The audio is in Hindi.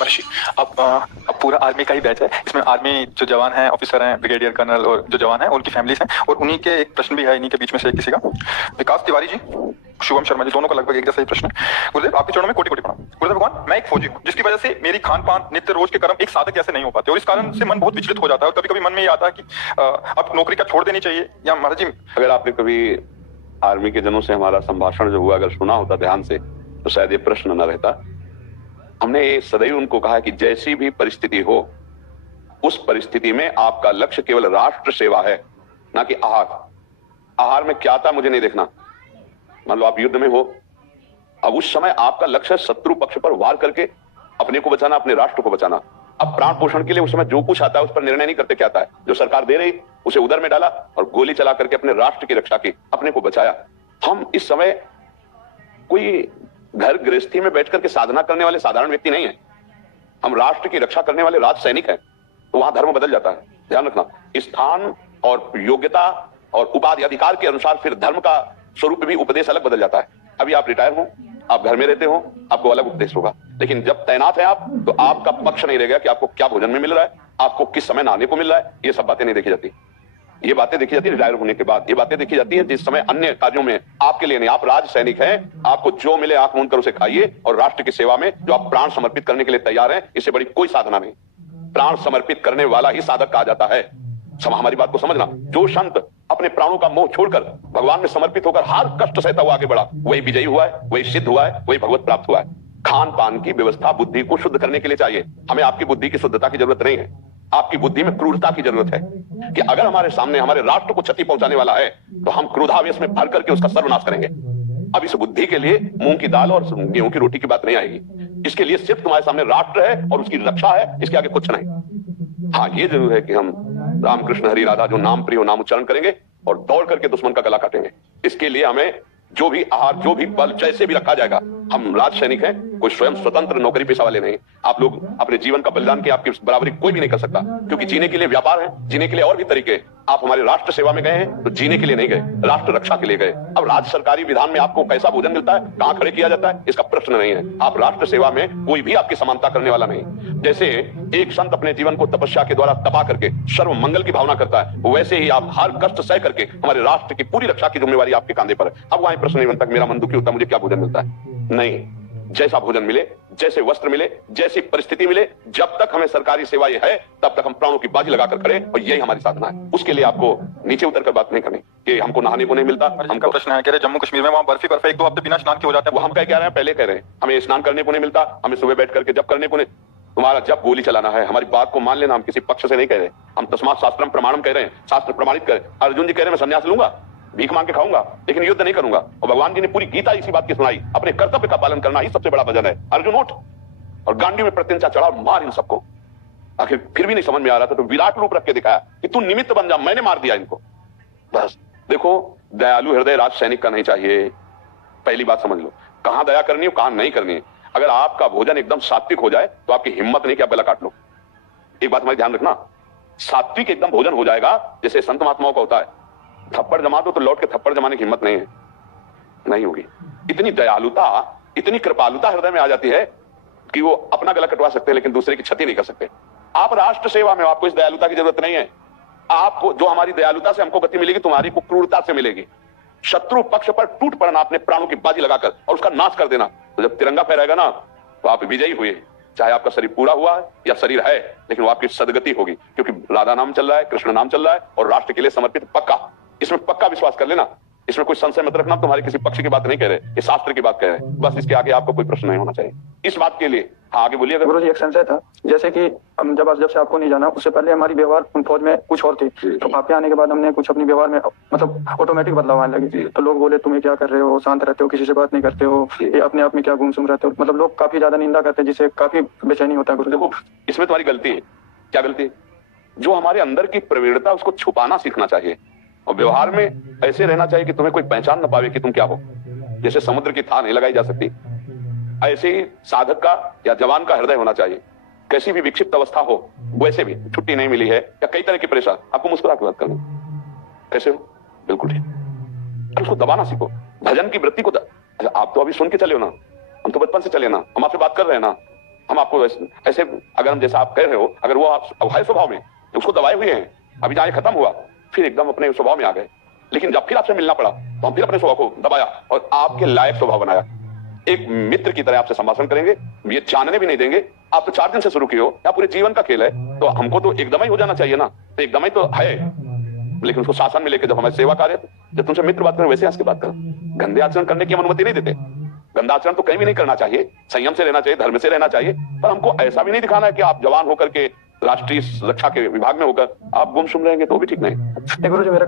महर्षि, अब पूरा आर्मी का ही बैच है। इसमें आर्मी जो जवान हैं, ऑफिसर हैं, ब्रिगेडियर कर्नल और जो जवान हैं उनकी फैमिलीज हैं, और उन्हीं के एक प्रश्न भी है, इन्हीं के बीच में से किसी का। विकास तिवारी जी, शुभम शर्मा जी, दोनों का लगभग एक जैसा ही प्रश्न है। गुरुदेव, आपके चरणों में कोटि कोटि प्रणाम। गुरुदेव भगवान, मैं एक फौजी हूँ जिसकी वजह से मेरी खान पान, नित्य रोज के कर्म एक साधक जैसे नहीं हो पाते, और इस कारण से मन बहुत विचलित हो जाता है, और कभी कभी मन में ये आता है कि अब नौकरी क्या छोड़ देनी चाहिए, या महाराज जी। अगर आपने कभी आर्मी के जनों से हमारा संभाषण जो हुआ अगर सुना होता ध्यान से, तो शायद ये प्रश्न न रहता। हमने सदैव उनको कहा कि जैसी भी परिस्थिति हो, उस परिस्थिति में आपका लक्ष्य केवल राष्ट्र सेवा है, ना कि आहार। आहार में क्या था मुझे नहीं देखना। मान लो आप युद्ध में हो, अब उस समय आपका लक्ष्य शत्रु पक्ष पर वार करके अपने को बचाना, अपने राष्ट्र को बचाना। अब प्राण पोषण के लिए उस समय जो कुछ आता है उस पर निर्णय नहीं करते, क्या आता है जो सरकार दे रही उसे उधर में डाला और गोली चला करके अपने राष्ट्र की रक्षा की, अपने को बचाया। हम इस समय कोई घर गृहस्थी में बैठ करके साधना करने वाले साधारण व्यक्ति नहीं है, हम राष्ट्र की रक्षा करने वाले राज सैनिक हैं। तो वहां धर्म बदल जाता है, ध्यान रखना। स्थान और योग्यता और उपाधि अधिकार के अनुसार फिर धर्म का स्वरूप भी, उपदेश अलग बदल जाता है। अभी आप रिटायर हो, आप घर में रहते हो, आपको अलग उपदेश होगा, लेकिन जब तैनात है आप, तो आपका पक्ष नहीं रहेगा कि आपको क्या भोजन में मिल रहा है, आपको किस समय नहाने को मिल रहा है। ये सब बातें नहीं देखी जाती। ये बातें देखी जाती है रिटायर होने के बाद। ये बातें देखी जाती है जिस समय अन्य कार्यों में आपके लिए नहीं, आप राज सैनिक हैं, आपको जो मिले आंख मूंद कर उसे खाइए, और राष्ट्र की सेवा में जो आप प्राण समर्पित करने के लिए तैयार हैं, इससे बड़ी कोई साधना नहीं। प्राण समर्पित करने वाला ही साधक कहा जाता है। हमारी बात को समझना। जो संत अपने प्राणों का मोह छोड़कर भगवान में समर्पित होकर हर कष्ट सहता हुआ आगे बढ़ा, वही विजयी हुआ है, वही सिद्ध हुआ है, वही भगवत प्राप्त हुआ है। खान पान की व्यवस्था बुद्धि को शुद्ध करने के लिए चाहिए। हमें आपकी बुद्धि की शुद्धता की जरूरत नहीं है, आपकी बुद्धि में क्रूरता की जरूरत है कि अगर हमारे सामने हमारे राष्ट्र को क्षति पहुंचाने वाला है, तो हम क्रोधावेश में भर करके उसका सर्वनाश करेंगे। अब इस बुद्धि के लिए मूंग की दाल और गेहूं की रोटी की बात नहीं आएगी। इसके लिए सिर्फ तुम्हारे सामने राष्ट्र है और उसकी रक्षा है, इसके आगे कुछ नहीं। हाँ, ये जरूर है कि हम रामकृष्ण हरि राधा जो नाम प्रिय नाम उच्चारण करेंगे और दौड़ करके दुश्मन का गला काटेंगे। इसके लिए हमें जो भी आहार, जो भी बल, जैसे भी रखा जाएगा, हम राज सैनिक हैं, कोई स्वयं स्वतंत्र नौकरी पेशा वाले नहीं। आप लोग अपने जीवन का बलिदान किया, आपकी बराबरी कोई भी नहीं कर सकता, क्योंकि जीने के लिए व्यापार है, जीने के लिए और भी तरीके। आप हमारे राष्ट्र सेवा में गए हैं तो जीने के लिए नहीं गए, राष्ट्र रक्षा के लिए गए। अब राज्य सरकारी विधान में आपको कैसा भोजन मिलता है, कहां खड़े किया जाता है, इसका प्रश्न नहीं है। आप राष्ट्र सेवा में कोई भी आपकी समानता करने वाला नहीं। जैसे एक संत अपने जीवन को तपस्या के द्वारा तपा करके सर्व मंगल की भावना करता है, वैसे ही आप हर कष्ट सह करके हमारे राष्ट्र की पूरी रक्षा की जिम्मेवारी आपके कांधे पर है। अब वहां प्रश्न नहीं बनता मेरा मन दुखी होता, मुझे क्या भोजन मिलता है। नहीं, जैसा भोजन मिले, जैसे वस्त्र मिले, जैसी परिस्थिति मिले, जब तक हमें सरकारी सेवा ये है, तब तक हम प्राणों की बाजी लगाकर खड़े, और यही हमारी साधना है। उसके लिए आपको नीचे उतर कर बात नहीं करनी कि हमको नहाने को नहीं मिलता। हमको प्रश्न है, कह रहे जम्मू कश्मीर में वहां बर्फी बर्फ 1-2 हफ्ते बिना स्नान के हो जाता है। वो हम कह रहे हैं, पहले कह रहे हैं हमें स्नान करने को नहीं मिलता, हमें सुबह बैठ करके जब करने को नहीं। तुम्हारा जब गोली चलाना है, हमारी बात को मान लेना, हम किसी पक्ष से नहीं कह रहे, हम तस्मात् शास्त्रम प्रमाणम कह रहे हैं, शास्त्र प्रमाणित कह रहे हैं। अर्जुन जी कह रहे हैं मैं संन्यास लूंगा, भीख मांग के खाऊंगा, लेकिन युद्ध नहीं करूंगा। और भगवान जी ने पूरी गीता इसी बात की सुनाई, अपने कर्तव्य का पालन करना ही सबसे बड़ा भजन है। अर्जुन उठ, और गांडी में प्रत्यंचा चढ़ा और मार इन सबको। आखिर फिर भी नहीं समझ में आ रहा था, तो विराट रूप रख के दिखाया कि तू निमित्त बन जा, मैंने मार दिया इनको। बस देखो, दयालु हृदय राज सैनिक का नहीं चाहिए। पहली बात समझ लो, कहां दया करनी है, कहां नहीं करनी है। अगर आपका भोजन एकदम सात्विक हो जाए, तो आपकी हिम्मत नहीं कि आप गला काट लो। एक बात हमारी ध्यान रखना, सात्विक एकदम भोजन हो जाएगा जैसे संत महात्माओं का होता है, थप्पड़ जमा दो तो लौट के थप्पड़ जमाने की हिम्मत नहीं है, नहीं होगी। इतनी दयालुता, इतनी कृपालुता हृदय में आ जाती है कि वो अपना गला कटवा सकते हैं, लेकिन दूसरे की क्षति नहीं कर सकते। आप राष्ट्र सेवा में, आपको इस दयालुता की जरूरत नहीं है। आपको जो हमारी दयालुता से हमको गति मिलेगी, तुम्हारी को क्रूरता से मिलेगी। शत्रु पक्ष पर टूट पड़ना, अपने प्राणों की बाजी लगाकर और उसका नाश कर देना। तो जब तिरंगा फहराएगा ना, तो आप विजयी हुए। चाहे आपका शरीर पूरा हुआ है या शरीर है, लेकिन वो आपकी सदगति होगी, क्योंकि राधा नाम चल रहा है, कृष्ण नाम चल रहा है, और राष्ट्र के लिए समर्पित पक्का। इसमें पक्का विश्वास कर लेना, इसमें कोई संशय मत रखना। तुम्हारे किसी पक्ष की बात नहीं कह रहे, ये शास्त्र की बात कह रहे हैं। बस इसके आगे आपको कोई प्रश्न नहीं होना चाहिए इस बात के लिए। हाँ, आगे बोलिए। गुरु जी, एक संशय था, जैसे कि हम जब से आपको नहीं जाना, उससे पहले हमारी व्यवहार फौज में कुछ और थी, तो आपके आने के बाद हमने कुछ अपनी व्यवहार में मतलब ऑटोमेटिक बदलाव आने लगे। तो लोग बोले तुम्हें क्या कर रहे हो, शांत रहते हो, किसी से बात नहीं करते हो, ये अपने आप में क्या गुमसुम रहते हो। मतलब लोग काफी ज्यादा निंदा करते हैं, जिससे काफी बेचैनी होता है। गुरु देखो, इसमें तुम्हारी गलती है। क्या गलती है? जो हमारे अंदर की प्रवीणता, उसको छुपाना सीखना चाहिए, और व्यवहार में ऐसे रहना चाहिए कि तुम्हें कोई पहचान न पावे कि तुम क्या हो। जैसे समुद्र की थाह नहीं लगाई जा सकती, ऐसे ही साधक का या जवान का हृदय होना चाहिए। कैसी भी विक्षिप्त अवस्था हो, वैसे भी छुट्टी नहीं मिली है या कई तरह की परेशान, आपको मुस्कुरा के बात करना। कैसे हो? बिल्कुल ठीक। उसको दबाना सीखो, भजन की वृत्ति को आप तो अभी सुन के चले हो ना, हम तो बचपन से चले ना, हम आपसे बात कर रहे हैं ना। हम आपको ऐसे अगर हम जैसा आप कह रहे हो, अगर वो आप है स्वभाव में, उसको दबाए हुए हैं, अभी जहां खत्म हुआ फिर एकदम अपने स्वभाव में आ गए, लेकिन जब फिर आपसे मिलना पड़ा तो हम फिर अपने स्वभाव को दबाया और आपके लायक स्वभाव बनाया। एक मित्र की तरह आपसे संभाषण करेंगे, ये जानने भी नहीं देंगे। आप तो 4 दिन से शुरू किए हो, या पूरे जीवन का खेल है, तो हमको तो एकदम ही हो जाना चाहिए ना। तो एकदम ही तो है, लेकिन उसको शासन में लेके जब हमारे सेवा कार्य, जब तुमसे मित्र बात करें वैसे हंस के बात करो। गंदे आचरण करने की हम अनुमति नहीं देते। गंदा आचरण तो कहीं भी नहीं करना चाहिए, संयम से रहना चाहिए, धर्म से रहना चाहिए, पर हमको ऐसा भी नहीं दिखाना है कि आप जवान होकर के राष्ट्रीय रक्षा के विभाग में होकर आप गुमसुम रहेंगे तो भी ठीक नहीं। गुरु जी मेरा